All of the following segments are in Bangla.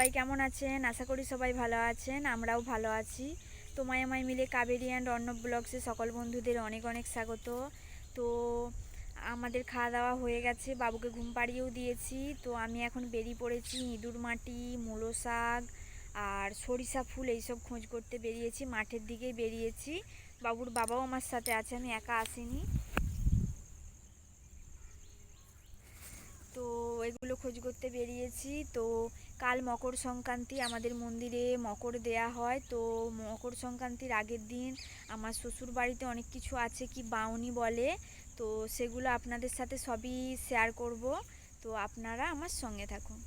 সবাই কেমন আছেন? আশা করি সবাই ভালো আছেন, আমরাও ভালো আছি। তোমায় আমায় মিলে কাবেরি অ্যান্ড অর্ণব ব্লগসে সকল বন্ধুদের অনেক অনেক স্বাগত। তো আমাদের খাওয়া দাওয়া হয়ে গেছে, বাবুকে ঘুম পাড়িয়েও দিয়েছি। তো আমি এখন বেরিয়ে পড়েছি ইঁদুর মাটি, মূলো শাক আর সরিষা ফুল এইসব খোঁজ করতে বেরিয়েছি, মাঠের দিকেই বেরিয়েছি। বাবুর বাবাও আমার সাথে আছে, আমি একা আসিনি। তো এগুলো খোঁজ করতে বেরিয়েছি। তো কাল মকর সংক্রান্তি আমাদের মন্দিরে মকর দেয়া হয়। তো মকর সংক্রান্তির আগের দিন আমার শ্বশুর বাড়িতে অনেক কিছু আছে কি বাউনি বলে। তো সেগুলো আপনাদের সাথে সবই শেয়ার করব। তো আপনারা আমার সঙ্গে থাকুন।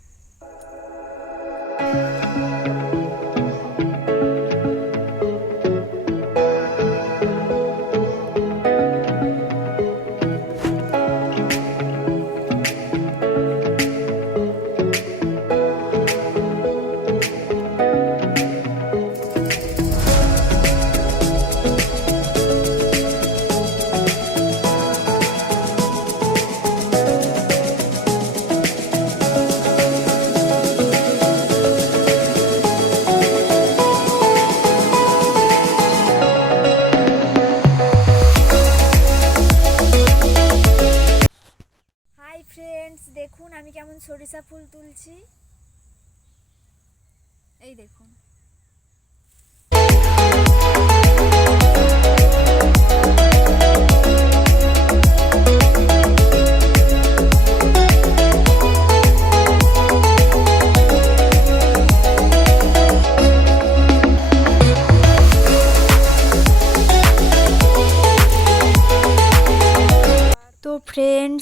সরিষা ফুল তুলছি। এই দেখুন।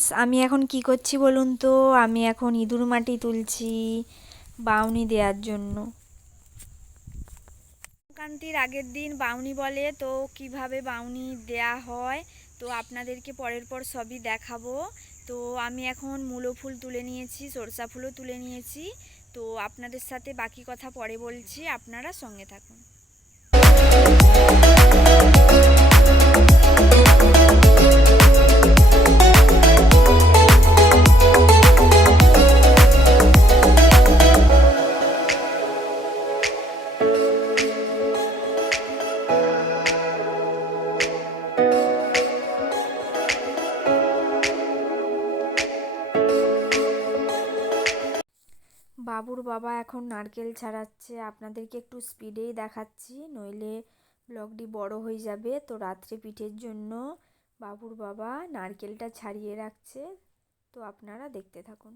ফ্রেন্ডস আমি এখন কি করছি বলুন তো? আমি এখন ইঁদুর মাটি তুলছি বাউনি দেওয়ার জন্য। সংক্রান্তির আগের দিন বাউনি বলে, তো কীভাবে বাউনি দেয়া হয়, তো আপনাদেরকে পরের পর সবই দেখাবো। তো আমি এখন মূলো ফুল তুলে নিয়েছি, সরষা ফুলও তুলে নিয়েছি। তো আপনাদের সাথে বাকি কথা পরে বলছি, আপনারা সঙ্গে থাকুন। এখন নারকেল ছাড়াচ্ছে, আপনাদেরকে একটু স্পিডেই দেখাচ্ছি, নইলে ব্লগটি বড় হয়ে যাবে। তো রাত্রে পিঠের জন্য বাবুর বাবা নারকেলটা ছাড়িয়ে রাখছে, তো আপনারা দেখতে থাকুন।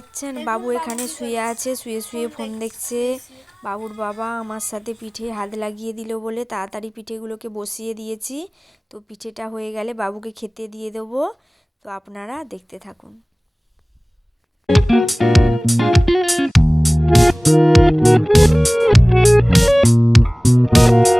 পাচ্ছেন বাবু এখানে শুয়ে আছে, শুয়ে শুয়ে ফোন দেখছে। বাবুর বাবা আমার সাথে পিঠে হাত লাগিয়ে দিল বলে তাড়াতাড়ি পিঠেগুলোকে বসিয়ে দিয়েছি। তো পিঠেটা হয়ে গেলে বাবুকে খেতে দিয়ে দেবো। তো আপনারা দেখতে থাকুন। বাবু এখন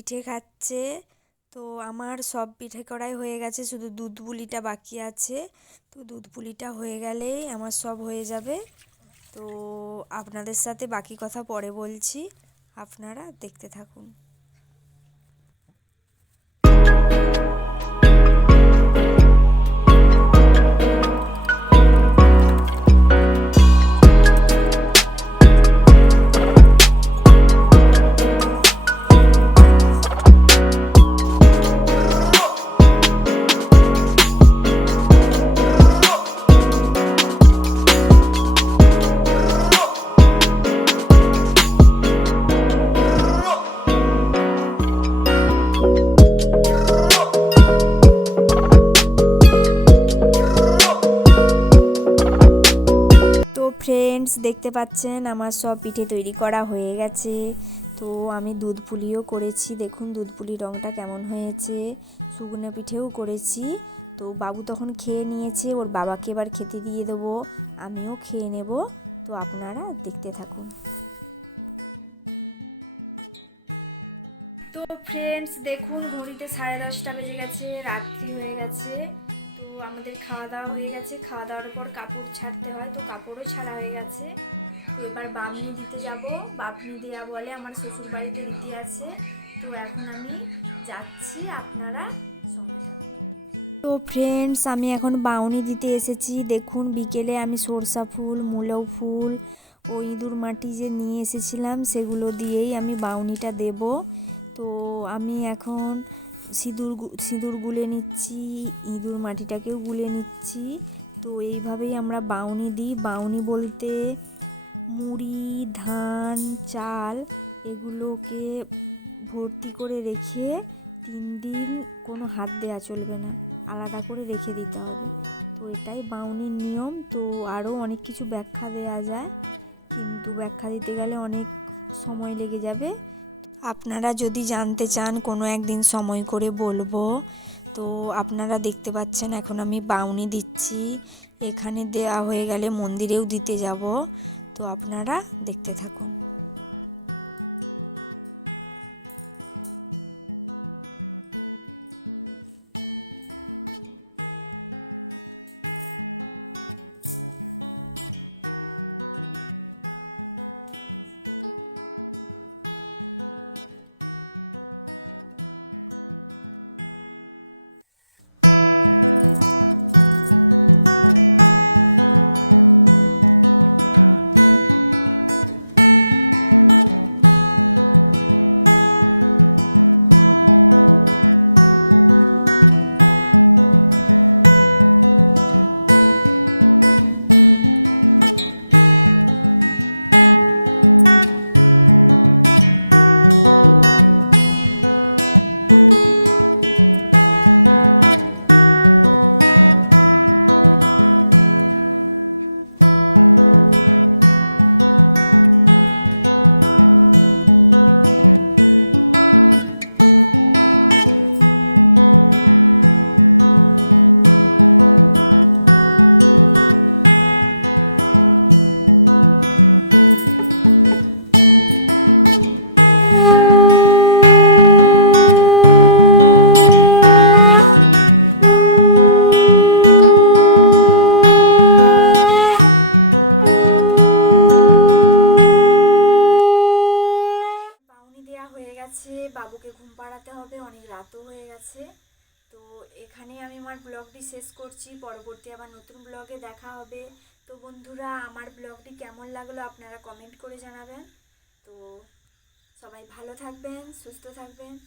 পিঠে খাচ্ছে। তো আমার সব পিঠে করাই হয়ে গেছে, শুধু দুধ পুলিটা বাকি আছে। তো দুধ পুলিটা হয়ে গেলেই আমার সব হয়ে যাবে। তো আপনাদের সাথে বাকি কথা পরে বলছি। আপনারা দেখতে থাকুন। দেখতে পাচ্ছেন, আমার সব পিঠে তৈরি করা হয়ে গেছে। তো আমি দুধ পুলিও করেছি, দেখুন দুধ পুলির রঙটা কেমন হয়েছে। শুকনো পিঠেও করেছি। তো বাবু তখন খেয়ে নিয়েছে, ওর বাবাকে এবার খেতে দিয়ে দেবো, আমিও খেয়ে নেব। তো আপনারা দেখতে থাকুন। তো ফ্রেন্ডস দেখুন ঘড়িতে সাড়ে দশটা বেজে গেছে, রাত্রি হয়ে গেছে। তো আমাদের খাওয়া দাওয়া হয়ে গেছে, খাওয়া দাওয়ার পর কাপড় ছাড়তে বাবনি দিতে যাব বাবনি দেওয়া বলে আমার শ্বশুর বাড়িতে দিতে আছে। তো এখন আমি যাচ্ছি আপনারা তো ফ্রেন্ডস আমি এখন বাউনি দিতে এসেছি। দেখুন, বিকেলে আমি সরষা ফুল, মূলো ফুল ও ইঁদুর মাটি যে নিয়ে এসেছিলাম, সেগুলো দিয়েই আমি বাউনিটা দেব। তো আমি এখন সিঁদুর সিঁদুর গুলে নিচ্ছি, ইঁদুর মাটিটাকেও গুলে নিচ্ছি। তো এইভাবেই আমরা বাউনি দিই। বাউনি বলতে মুড়ি, ধান, চাল এগুলোকে ভর্তি করে রেখে তিন দিন কোনো হাত দেওয়া চলবে না। আলাদা করে রেখে দিতে হবে। তো এটাই বাউনির নিয়ম। তো আরও অনেক কিছু ব্যাখ্যা দেওয়া যায়। কিন্তু ব্যাখ্যা দিতে গেলে অনেক সময় লেগে যাবে। আপনারা যদি জানতে চান কোনো একদিন সময় করে বলব। তো আপনারা দেখতে পাচ্ছেন এখন আমি বাউনি দিচ্ছি। এখানে দেয়া হয়ে গেলে মন্দিরেও দিতে যাব। তো আপনারা দেখতে থাকুন। রাতও হয়ে গেছে। তো এখানে আমি আমার ব্লগটি শেষ করছি। পরবর্তী আবার নতুন ব্লগে দেখা হবে। তো বন্ধুরা, আমার ব্লগটি কেমন লাগল আপনারা কমেন্ট করে জানাবেন। তো সবাই ভালো থাকবেন, সুস্থ থাকবেন।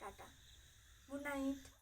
টাটা। Good night.